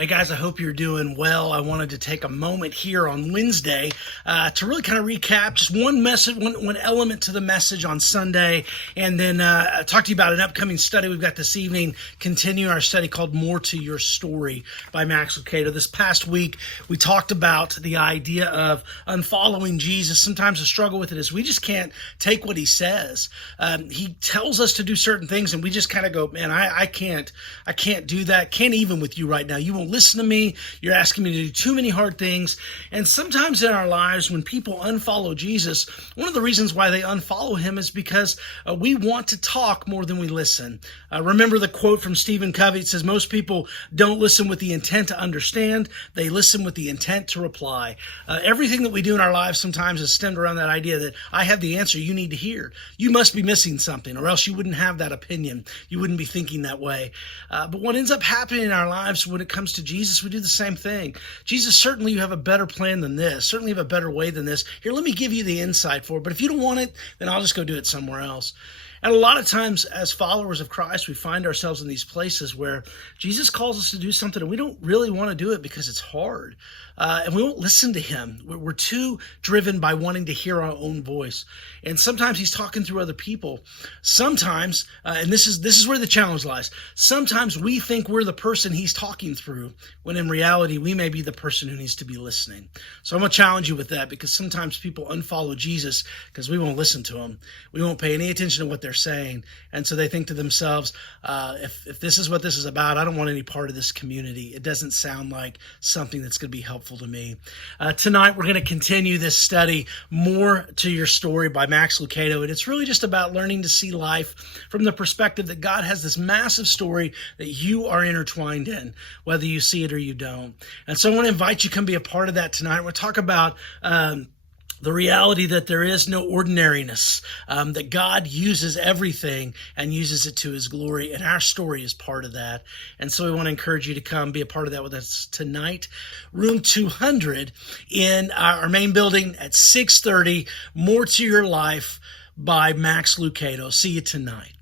Hey guys, I hope you're doing well. I wanted to take a moment here on Wednesday to really kind of recap just one message, one element to the message on Sunday, and then talk to you about an upcoming study we've got this evening, continuing our study called More to Your Story by Max Lucado. This past week, we talked about the idea of unfollowing Jesus. Sometimes the struggle with it is we just can't take what he says. He tells us to do certain things, and we just kind of go, man, I can't do that. Can't even with you right now. You won't listen to me. You're asking me to do too many hard things. And sometimes in our lives, when people unfollow Jesus, one of the reasons why they unfollow him is because we want to talk more than we listen. Remember the quote from Stephen Covey. It says, most people don't listen with the intent to understand. They listen with the intent to reply. Everything that we do in our lives sometimes is stemmed around that idea that I have the answer you need to hear. You must be missing something, or else you wouldn't have that opinion. You wouldn't be thinking that way. But what ends up happening in our lives when it comes to Jesus, we do the same thing. Jesus, certainly you have a better plan than this. Certainly you have a better way than this. Here, let me give you the insight for it. But if you don't want it, then I'll just go do it somewhere else. And a lot of times as followers of Christ, we find ourselves in these places where Jesus calls us to do something and we don't really want to do it because it's hard. And we won't listen to him. We're too driven by wanting to hear our own voice. And sometimes he's talking through other people. Sometimes, and this is where the challenge lies, sometimes we think we're the person he's talking through, when in reality, we may be the person who needs to be listening. So I'm going to challenge you with that, because sometimes people unfollow Jesus because we won't listen to him. We won't pay any attention to what they're saying. And so they think to themselves, if this is what this is about, I don't want any part of this community. It doesn't sound like something that's going to be helpful to me. Tonight, we're going to continue this study, More to Your Story by Max Lucado. And it's really just about learning to see life from the perspective that God has this massive story that you are intertwined in, whether you see it or you don't. And so I want to invite you to come be a part of that tonight. We'll talk about the reality that there is no ordinariness, that God uses everything and uses it to his glory, and our story is part of that. And so we want to encourage you to come be a part of that with us tonight. Room 200 in our main building at 6:30, More to Your Life by Max Lucado. See you tonight.